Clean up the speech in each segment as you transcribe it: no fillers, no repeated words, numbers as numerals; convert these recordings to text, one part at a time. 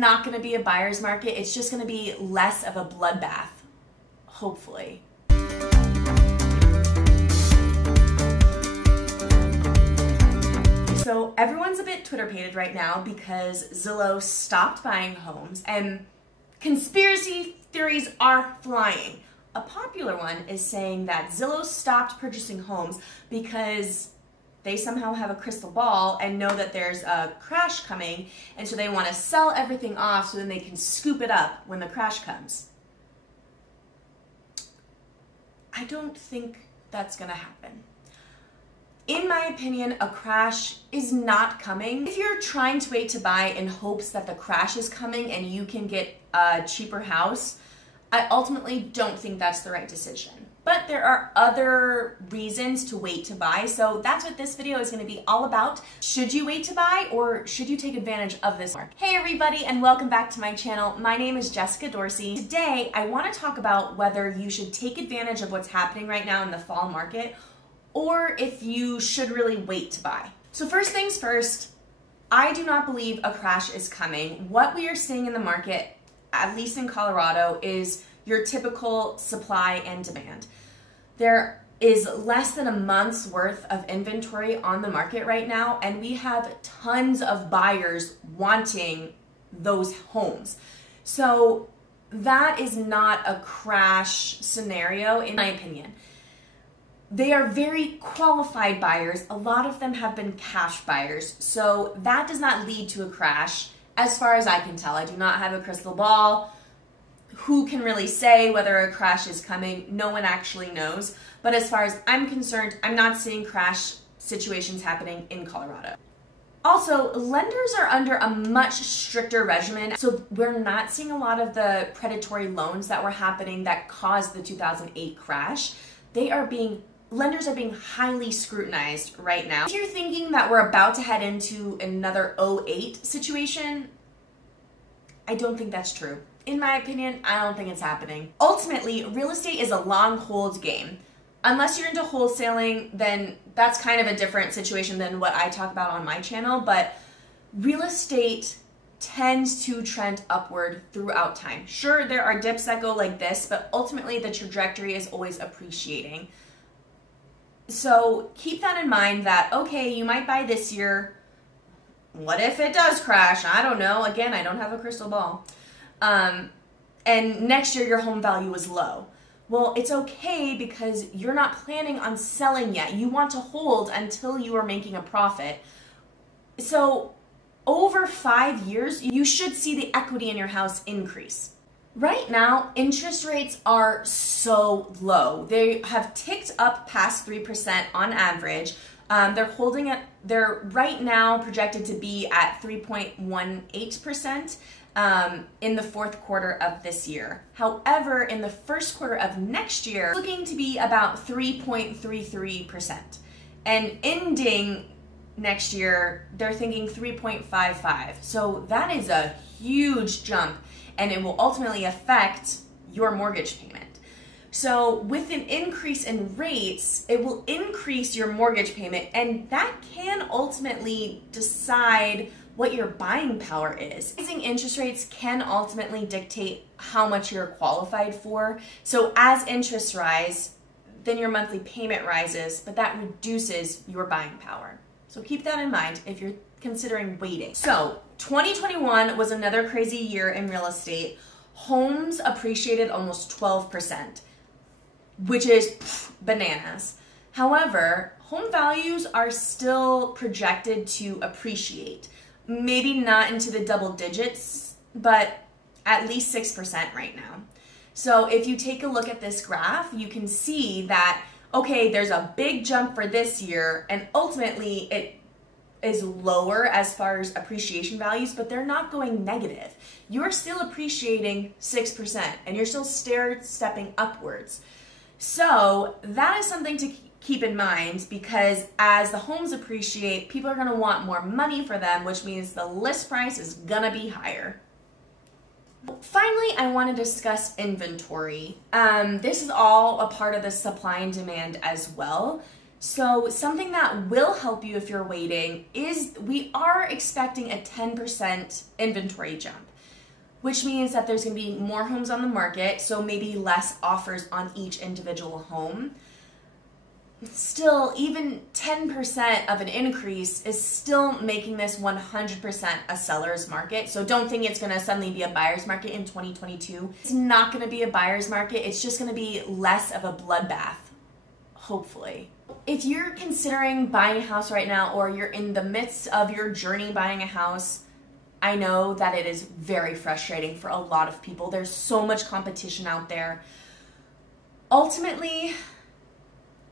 not going to be a buyer's market. It's just going to be less of a bloodbath, hopefully. So everyone's a bit Twitter-pated right now because Zillow stopped buying homes and conspiracy theories are flying. A popular one is saying that Zillow stopped purchasing homes because they somehow have a crystal ball and know that there's a crash coming, and so they want to sell everything off so then they can scoop it up when the crash comes. I don't think that's going to happen. In my opinion, a crash is not coming. If you're trying to wait to buy in hopes that the crash is coming and you can get a cheaper house, I ultimately don't think that's the right decision. But there are other reasons to wait to buy, so that's what this video is going to be all about. Should you wait to buy, or should you take advantage of this market? Hey everybody, and welcome back to my channel. My name is Jessica Dorsey. Today, I want to talk about whether you should take advantage of what's happening right now in the fall market, or if you should really wait to buy. So first things first, I do not believe a crash is coming. What we are seeing in the market, at least in Colorado, is your typical supply and demand. There is less than a month's worth of inventory on the market right now, and we have tons of buyers wanting those homes. So that is not a crash scenario, in my opinion. They are very qualified buyers. A lot of them have been cash buyers, so that does not lead to a crash as far as I can tell. I do not have a crystal ball. Who can really say whether a crash is coming? No one actually knows. But as far as I'm concerned, I'm not seeing crash situations happening in Colorado. Also, lenders are under a much stricter regimen, so we're not seeing a lot of the predatory loans that were happening that caused the 2008 crash. Lenders are being highly scrutinized right now. If you're thinking that we're about to head into another 2008 situation, I don't think that's true. In my opinion, I don't think it's happening. Ultimately, real estate is a long hold game. Unless you're into wholesaling, then that's kind of a different situation than what I talk about on my channel, but real estate tends to trend upward throughout time. Sure, there are dips that go like this, but ultimately the trajectory is always appreciating. So keep that in mind that, okay, you might buy this year. What if it does crash? I don't know. Again, I don't have a crystal ball. And next year your home value is low. Well, it's okay because you're not planning on selling yet. You want to hold until you are making a profit. So over 5 years, you should see the equity in your house increase. Right now, interest rates are so low. They have ticked up past 3% on average. They're right now projected to be at 3.18%. In the fourth quarter of this year. However, in the first quarter of next year, it's looking to be about 3.33%. And ending next year, they're thinking 3.55. So that is a huge jump, and it will ultimately affect your mortgage payment. So with an increase in rates, it will increase your mortgage payment, and that can ultimately decide what your buying power is. Rising interest rates can ultimately dictate how much you're qualified for. So as interests rise, then your monthly payment rises, but that reduces your buying power. So keep that in mind if you're considering waiting. So 2021 was another crazy year in real estate. Homes appreciated almost 12%, which is bananas. However, home values are still projected to appreciate. Maybe not into the double digits, but at least 6% right now. So if you take a look at this graph, you can see that, okay, there's a big jump for this year, and ultimately it is lower as far as appreciation values, but they're not going negative. You're still appreciating 6%, and you're still stair-stepping upwards. So that is something to keep in mind, because as the homes appreciate, people are going to want more money for them, which means the list price is going to be higher. Finally, I want to discuss inventory. This is all a part of the supply and demand as well. So something that will help you if you're waiting is we are expecting a 10% inventory jump. which means that there's going to be more homes on the market, so maybe less offers on each individual home. Still, even 10% of an increase is still making this 100% a seller's market. So don't think it's going to suddenly be a buyer's market in 2022. It's not going to be a buyer's market. It's just going to be less of a bloodbath, hopefully. If you're considering buying a house right now, or you're in the midst of your journey buying a house, I know that it is very frustrating for a lot of people. There's so much competition out there. Ultimately,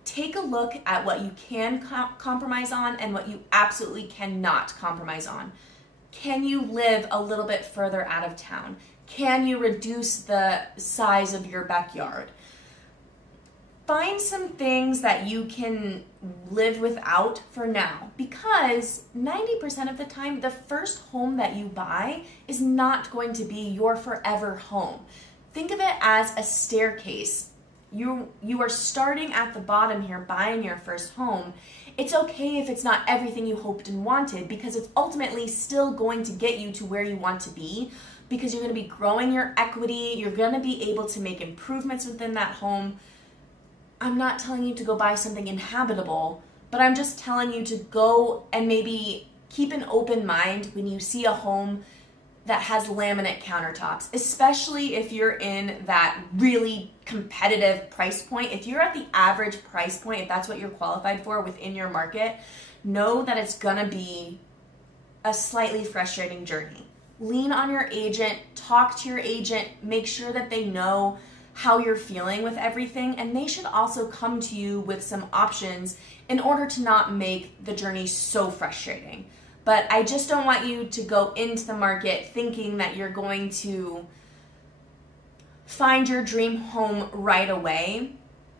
take a look at what you can compromise on and what you absolutely cannot compromise on. Can you live a little bit further out of town? Can you reduce the size of your backyard? Find some things that you can live without for now, because 90% of the time, the first home that you buy is not going to be your forever home. Think of it as a staircase. You are starting at the bottom here, buying your first home. It's okay if it's not everything you hoped and wanted, because it's ultimately still going to get you to where you want to be, because you're going to be growing your equity. You're going to be able to make improvements within that home. I'm not telling you to go buy something inhabitable, but I'm just telling you to go and maybe keep an open mind when you see a home that has laminate countertops, especially if you're in that really competitive price point. If you're at the average price point, if that's what you're qualified for within your market, know that it's gonna be a slightly frustrating journey. Lean on your agent, talk to your agent, make sure that they know how you're feeling with everything, and they should also come to you with some options in order to not make the journey so frustrating. But I just don't want you to go into the market thinking that you're going to find your dream home right away.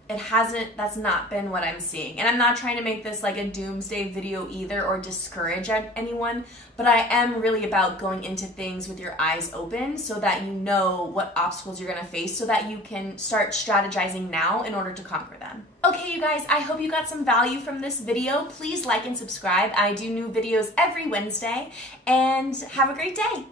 That's not been what I'm seeing. And I'm not trying to make this like a doomsday video either, or discourage anyone, but I am really about going into things with your eyes open so that you know what obstacles you're gonna face, so that you can start strategizing now in order to conquer them. Okay, you guys, I hope you got some value from this video. Please like and subscribe. I do new videos every Wednesday, and have a great day.